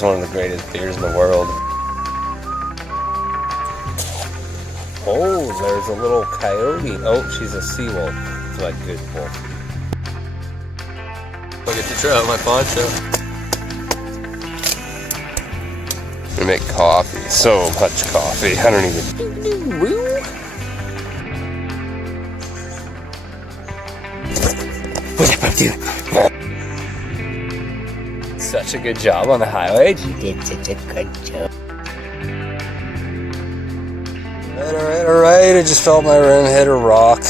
just one of the greatest beers in the world. Oh, there's a little coyote. Oh, she's a sea wolf. It's like good wolf. I get to try out my poncho. I'm gonna make coffee. So much coffee. I don't even. Such a good job on the highway. You did such a good job. Alright. I just felt my rim hit a rock.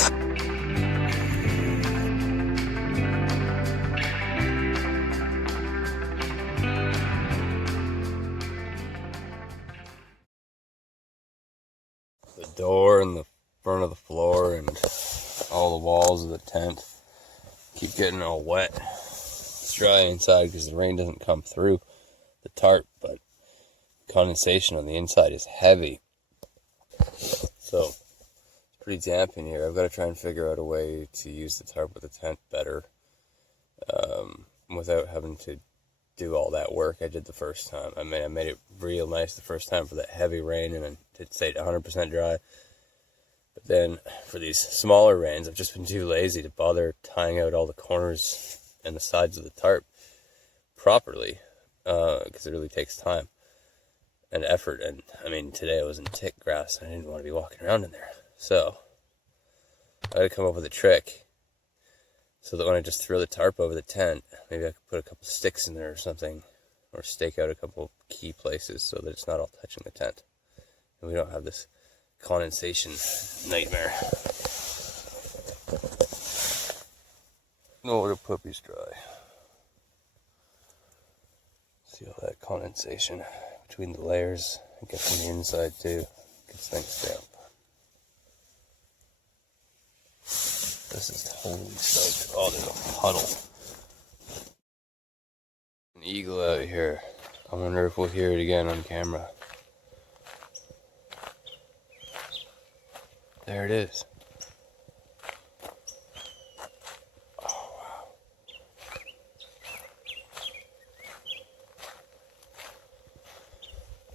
The door and the front of the floor and all the walls of the tent keep getting all wet. It's dry inside because the rain doesn't come through the tarp, but condensation on the inside is heavy. So it's pretty damp in here. I've got to try and figure out a way to use the tarp with the tent better without having to do all that work I did the first time. I mean, I made it real nice the first time for that heavy rain, and then it stayed 100% dry. But then for these smaller rains, I've just been too lazy to bother tying out all the corners and the sides of the tarp properly, because it really takes time and effort. And I mean, today I was in tick grass and I didn't want to be walking around in there. So I had to come up with a trick so that when I just throw the tarp over the tent, maybe I could put a couple sticks in there or something, or stake out a couple key places so that it's not all touching the tent and we don't have this condensation nightmare. No, the puppy's dry. See all that condensation between the layers. It gets on the inside too. Gets things damp. This is totally soaked. Oh, there's a puddle. An eagle out here. I wonder if we'll hear it again on camera. There it is. Oh, wow.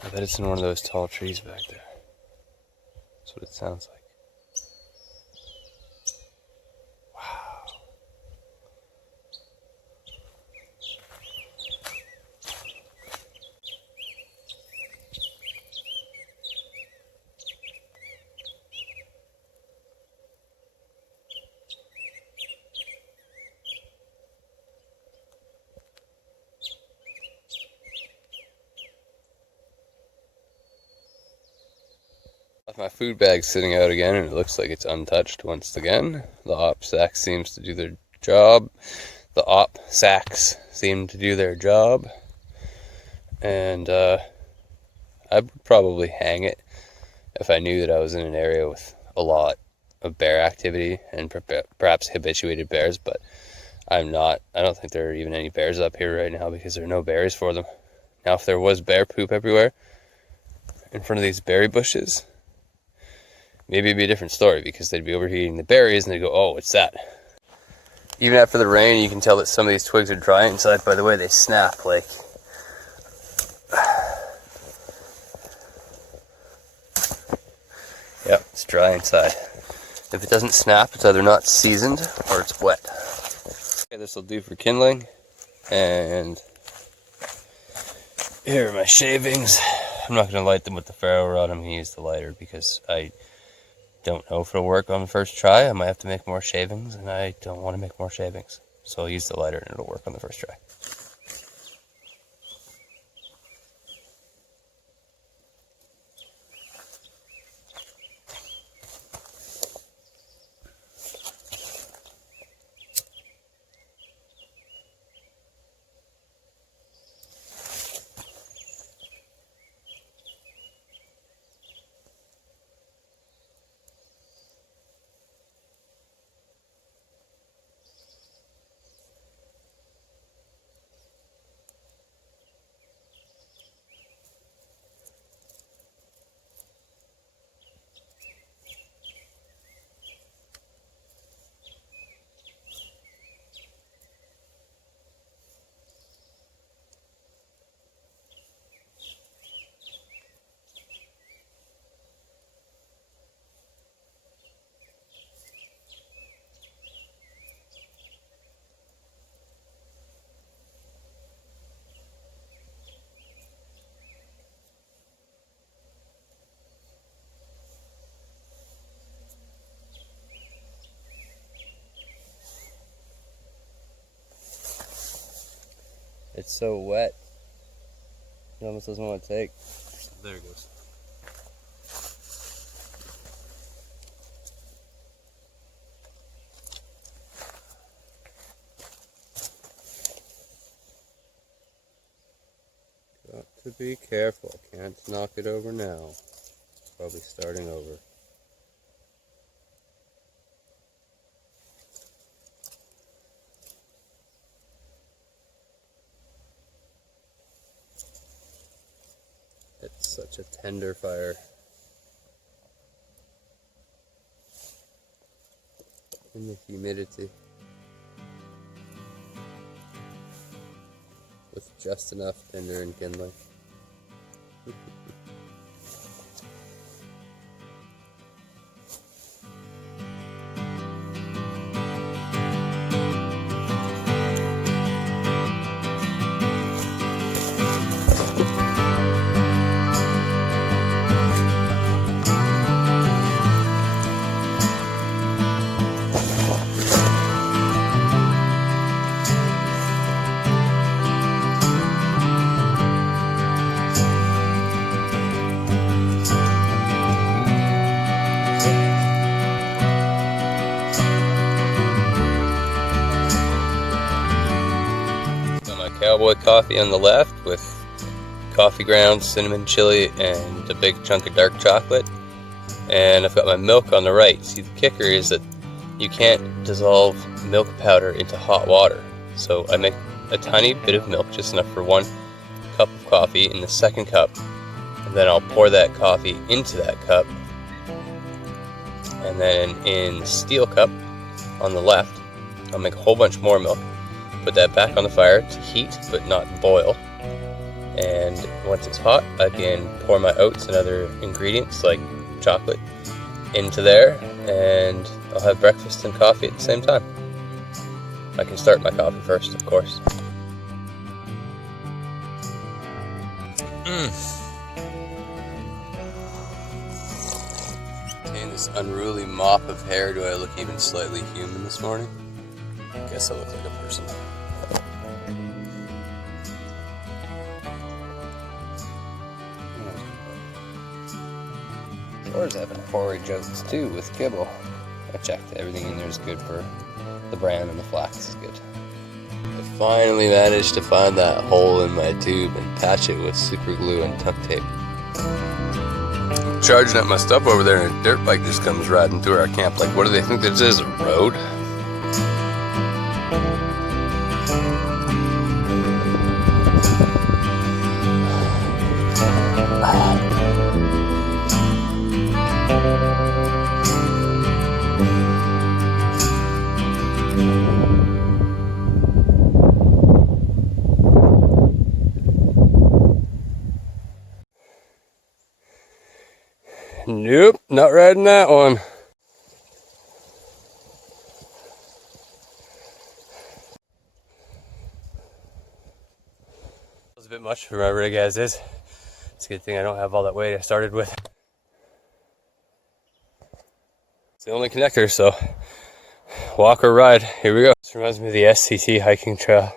I bet it's in one of those tall trees back there. That's what it sounds like. My food bag's sitting out again, and it looks like it's untouched once again. The op sacks seems to do their job. The op sacks seem to do their job, and I would probably hang it if I knew that I was in an area with a lot of bear activity and perhaps habituated bears. But I'm not. I don't think there are even any bears up here right now because there are no berries for them. Now, if there was bear poop everywhere in front of these berry bushes, maybe it'd be a different story because they'd be overheating the berries and they'd go, oh, it's that. Even after the rain, you can tell that some of these twigs are dry inside by the way they snap. Like, yep, it's dry inside. If it doesn't snap, it's either not seasoned or it's wet. Okay, this will do for kindling. And here are my shavings. I'm not going to light them with the ferro rod. I'm going to use the lighter because I don't know if it'll work on the first try. I might have to make more shavings, and I don't want to make more shavings. So I'll use the lighter, and it'll work on the first try. It's so wet. It almost doesn't want to take. There it goes. Got to be careful. Can't knock it over now. Probably starting over. It's such a tender fire. And the humidity. With just enough tinder and kindling. Cowboy coffee on the left with coffee grounds, cinnamon chili, and a big chunk of dark chocolate. And I've got my milk on the right. See, the kicker is that you can't dissolve milk powder into hot water. So I make a tiny bit of milk, just enough for 1 cup of coffee, in the second cup. And then I'll pour that coffee into that cup. And then in the steel cup on the left, I'll make a whole bunch more milk. Put that back on the fire to heat but not boil, and once it's hot I can pour my oats and other ingredients like chocolate into there, and I'll have breakfast and coffee at the same time. I can start my coffee first, of course. Okay, this unruly mop of hair, do I look even slightly human this morning? I guess I look like a person. Zora's having forage oats too with kibble. I checked, everything in there is good for the bran, and the flax is good. I finally managed to find that hole in my tube and patch it with super glue and tuck tape. I'm charging up my stuff over there and a dirt bike just comes riding through our camp. Like, what do they think this is, a road? Nope, not riding that one. It's a bit much for my rig as is. It's a good thing I don't have all that weight I started with. It's the only connector, so walk or ride. Here we go. This reminds me of the SCT hiking trail.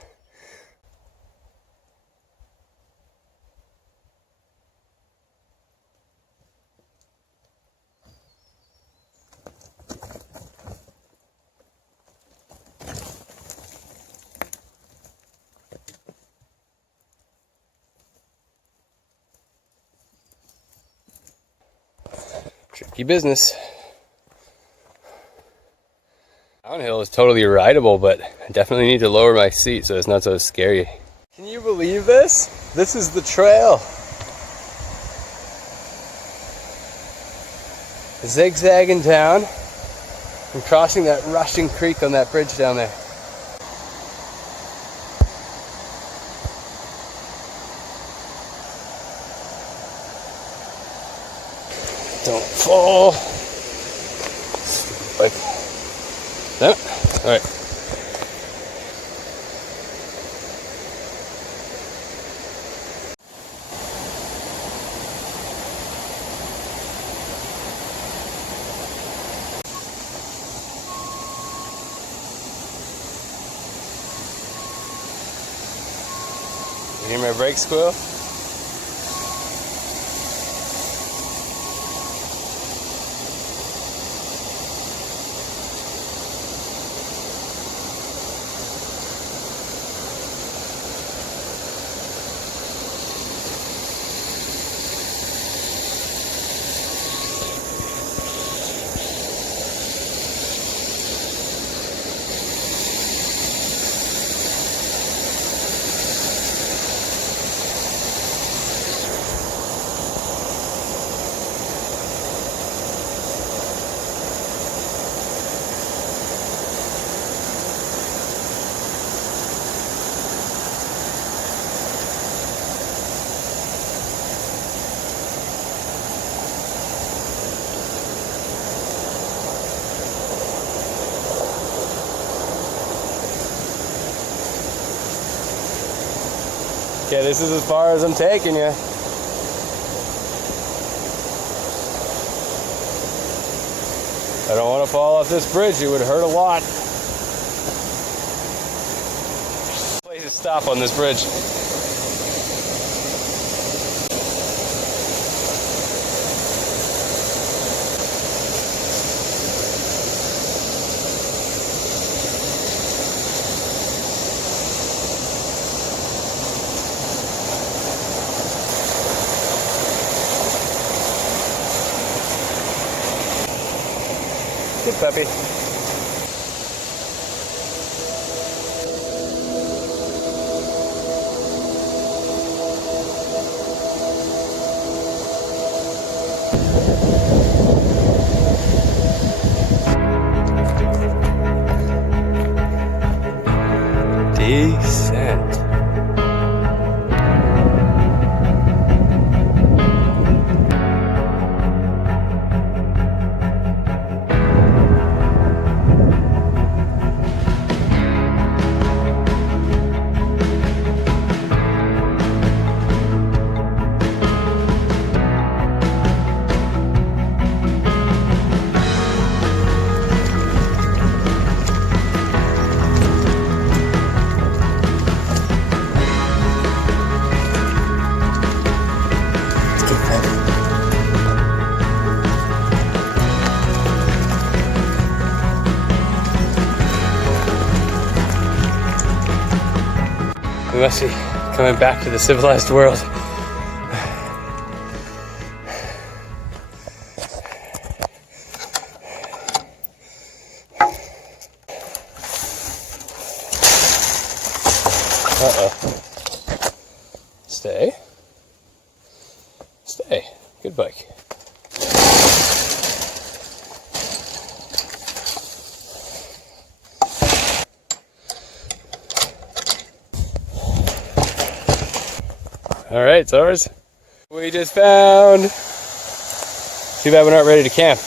Tricky business. Downhill is totally rideable, but I definitely need to lower my seat so it's not so scary. Can you believe this? This is the trail. Zigzagging down and crossing that rushing creek on that bridge down there. Don't fall. Like, no? All right. my brake squeal. Okay, this is as far as I'm taking you. I don't want to fall off this bridge, it would hurt a lot. Place to stop on this bridge. Good puppy. Descent. We must be coming back to the civilized world. Uh-oh. Stay. Stay. Good bike. All right, it's ours. We just found. Too bad we're not ready to camp.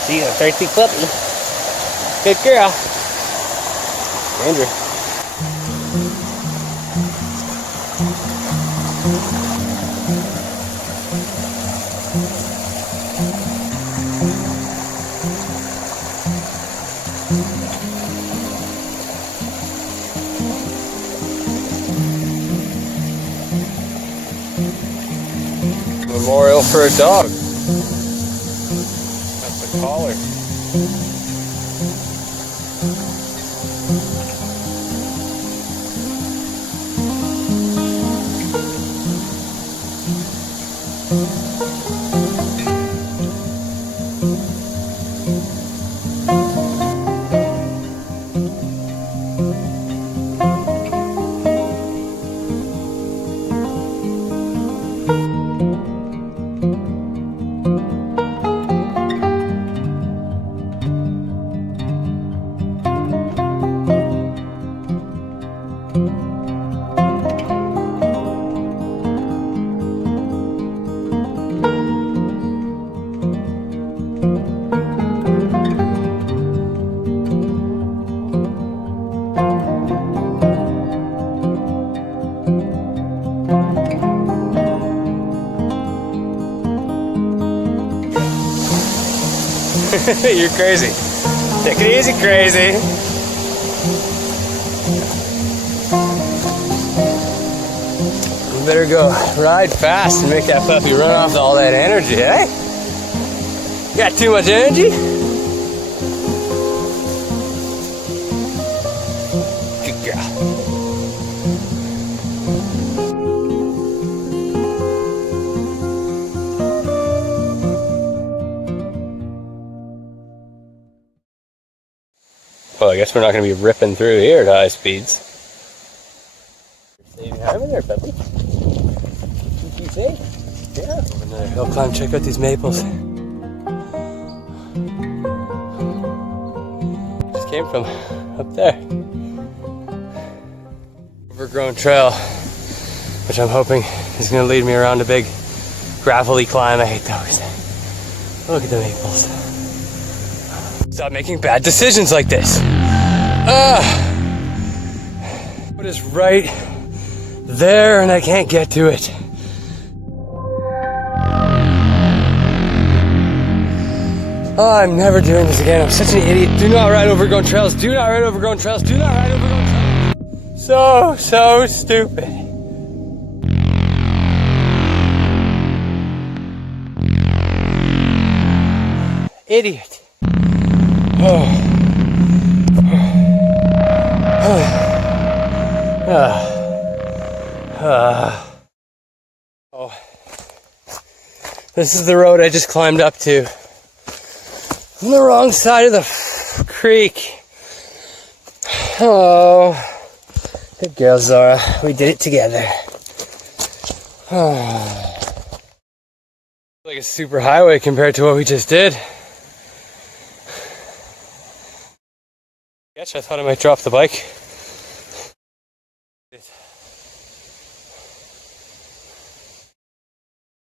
See, a thirsty puppy. Good girl. Andrew. Memorial for a dog. That's a collar. You're crazy. Take it easy, crazy. You better go ride fast and make that puppy run off all that energy, eh? Got too much energy? Good girl. Well, I guess we're not going to be ripping through here at high speeds. Stay behind me there, puppy. Keep you safe. Yeah. Another hill climb. Check out these maples. Just came from up there. Overgrown trail, which I'm hoping is going to lead me around a big gravelly climb. I hate those. Look at the maples. Stop making bad decisions like this. What is right there and I can't get to it. Oh, I'm never doing this again. I'm such an idiot. Do not ride overgrown trails. Do not ride overgrown trails. Do not ride overgrown trails. So stupid. Idiot. Oh. This is the road I just climbed up to. On the wrong side of the creek. Oh, good girl, Zora. We did it together. Like a super highway compared to what we just did. Gosh, I thought I might drop the bike.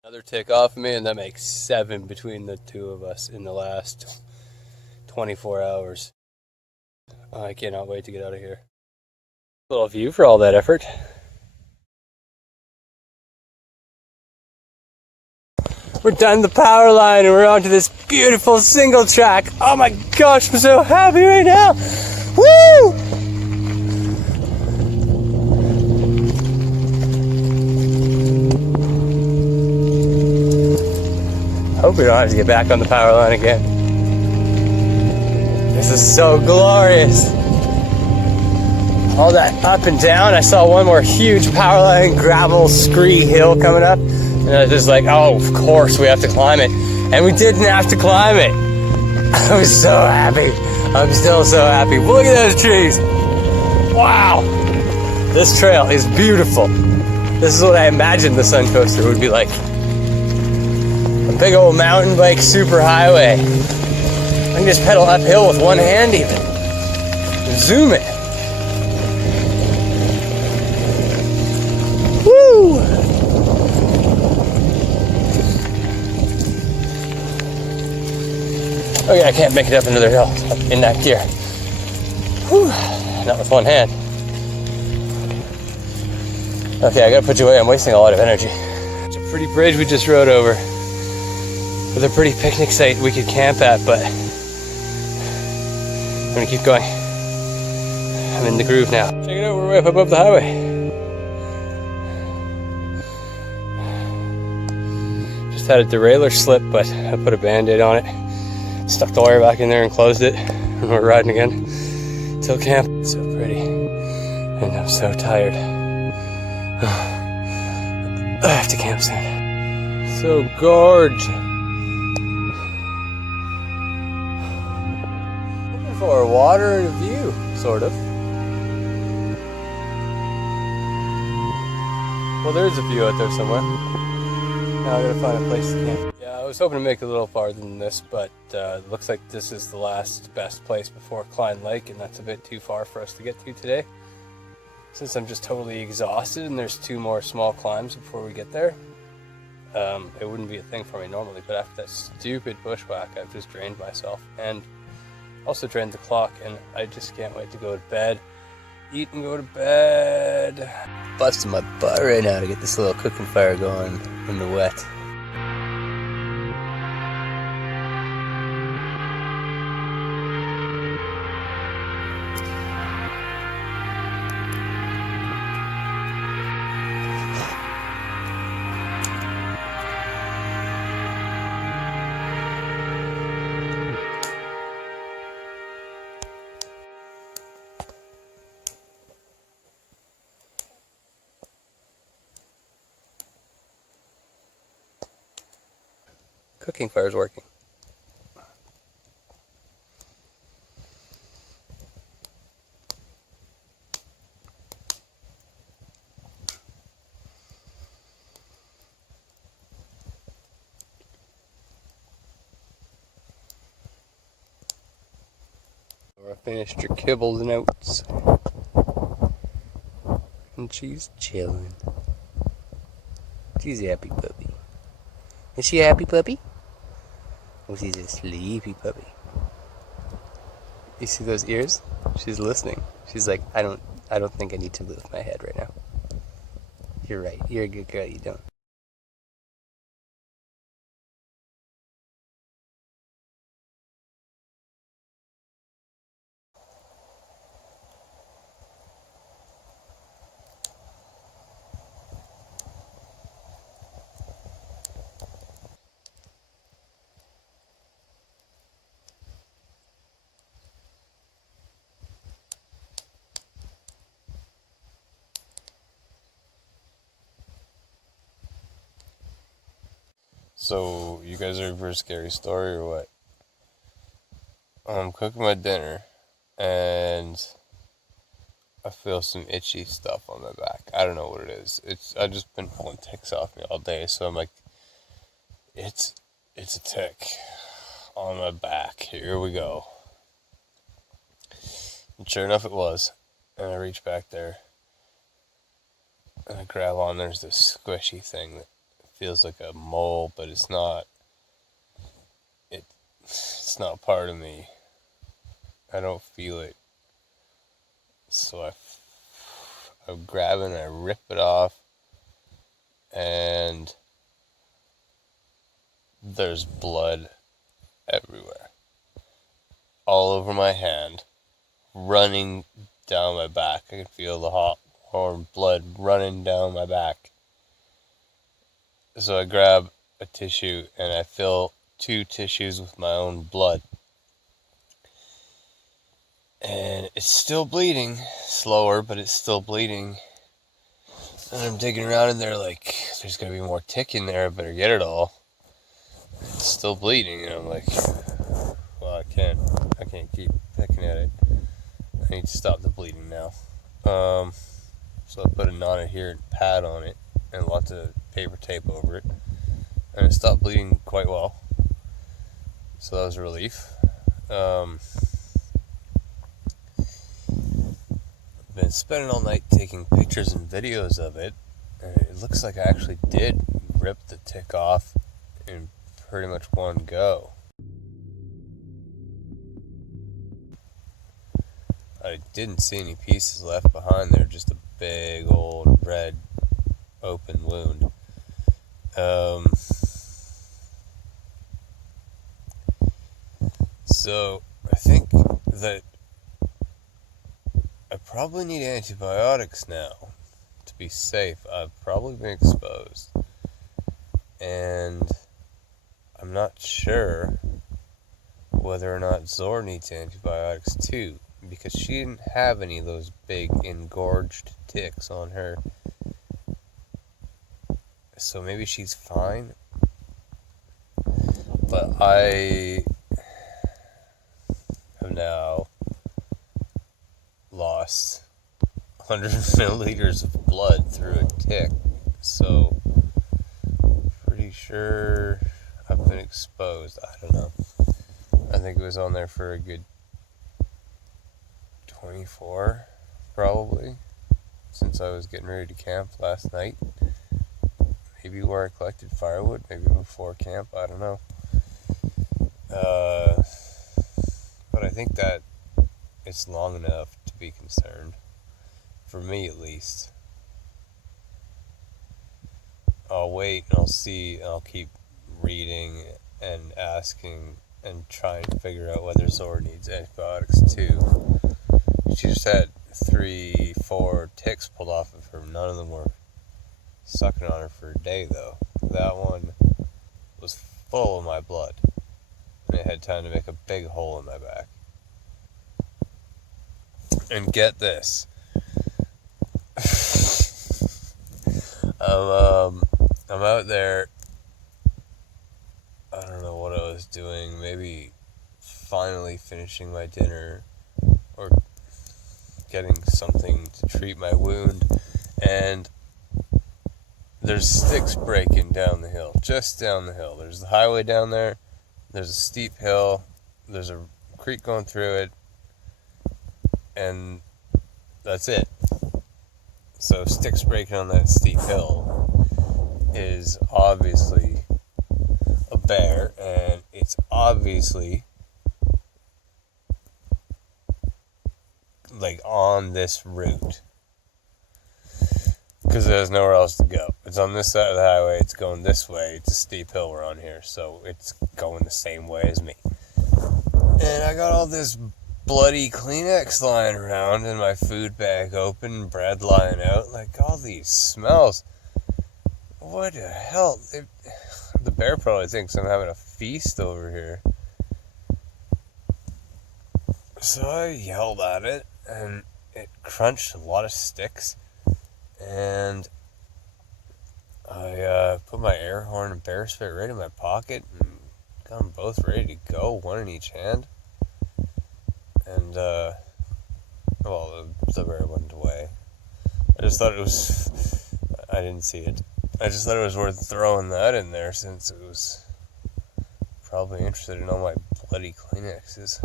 Another tick off of me, and that makes 7 between the two of us in the last 24 hours. I cannot wait to get out of here. Little view for all that effort. We're done the power line and we're onto this beautiful single track. Oh my gosh, I'm so happy right now. Woo! Hope we don't have to get back on the power line again. This is so glorious. All that up and down. I saw one more huge power line gravel scree hill coming up. And I was just like, oh, of course we have to climb it. And we didn't have to climb it. I was so happy. I'm still so happy. Look at those trees. Wow. This trail is beautiful. This is what I imagined the Suncoaster would be like. A big old mountain bike super highway. I can just pedal uphill with one hand even. Zoom it. Woo! Okay, I can't make it up another hill in that gear. Whew. Not with one hand. Okay, I gotta put you away. I'm wasting a lot of energy. It's a pretty bridge we just rode over. With a pretty picnic site we could camp at, but I'm gonna keep going. I'm in the groove now. Check it out, we're way up above the highway. Just had a derailleur slip, but I put a band-aid on it. Stuck the wire back in there and closed it. And we're riding again till camp. It's so pretty. And I'm so tired. I have to camp soon. So gorge. Looking for water and a view, sort of. Well, there's a view out there somewhere. Now I gotta find a place to camp. Yeah, I was hoping to make it a little farther than this, but it looks like this is the last best place before Klein Lake, and that's a bit too far for us to get to today. Since I'm just totally exhausted and there's 2 more small climbs before we get there, it wouldn't be a thing for me normally, but after that stupid bushwhack, I've just drained myself and also drained the clock, and I just can't wait to go to bed, eat and go to bed. Busting my butt right now to get this little cooking fire going in the wet. cooking fire's working. I finished your kibbles and oats. And she's chilling. She's a happy puppy. Is she a happy puppy? Oh, she's a sleepy puppy. You see those ears? She's listening. She's like, I don't think I need to lift my head right now. You're right. You're a good girl. You don't. So, you guys are for a scary story or what? I'm cooking my dinner, and I feel some itchy stuff on my back. I don't know what it is. I've just been pulling ticks off me all day, so I'm like, it's a tick on my back. Here we go. And sure enough, it was. And I reach back there, and I grab on. There's this squishy thing that feels like a mole, but it's not. It's not part of me. I don't feel it. So I grab it and I rip it off, and there's blood everywhere. All over my hand, running down my back. I can feel the hot, warm blood running down my back. So I grab a tissue and I fill 2 tissues with my own blood. And it's still bleeding, slower, but it's still bleeding. And I'm digging around in there like, there's gonna be more tick in there, I better get it all. It's still bleeding, and I'm like, well, I can't keep picking at it. I need to stop the bleeding now. So I put a non-adherent pad on it and lots of paper tape over it, and it stopped bleeding quite well. So that was a relief. Been spending all night taking pictures and videos of it, and it looks like I actually did rip the tick off in pretty much one go. I didn't see any pieces left behind there, just a big old red open wound. So I think that I probably need antibiotics now to be safe. I've probably been exposed, and I'm not sure whether or not Zora needs antibiotics too, because she didn't have any of those big engorged ticks on her. So maybe she's fine. But I have now lost 100 milliliters of blood through a tick. So pretty sure I've been exposed. I don't know. I think it was on there for a good 24, probably, since I was getting ready to camp last night. Maybe where I collected firewood, maybe before camp, I don't know. But I think that it's long enough to be concerned, for me at least. I'll wait and I'll see, and I'll keep reading and asking and trying to figure out whether Zora needs antibiotics too. She just had 3-4 ticks pulled off of her. None of them were sucking on her for a day, though. That one was full of my blood, and it had time to make a big hole in my back. And get this. I'm out there, I don't was doing, maybe finally finishing my dinner or getting something to treat my wound, and there's sticks breaking down the hill, just down the hill. There's the highway down there, there's a steep hill, there's a creek going through it, and that's it. So sticks breaking on that steep hill is obviously a bear, and it's obviously like on this route because there's nowhere else to go. It's on this side of the highway, it's going this way, it's a steep hill we're on here, so it's going the same way as me. And I got all this bloody Kleenex lying around and my food bag open, bread lying out, like all these smells. What the hell? The bear probably thinks I'm having a feast over here. So I yelled at it, and it crunched a lot of sticks, and I put my air horn and bear spit right in my pocket and got them both ready to go, one in each hand. And, well, the bear went away. I just thought it was, I didn't see it. I just thought it was worth throwing that in there since it was probably interested in all my bloody Kleenexes.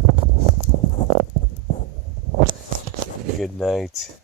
Good night.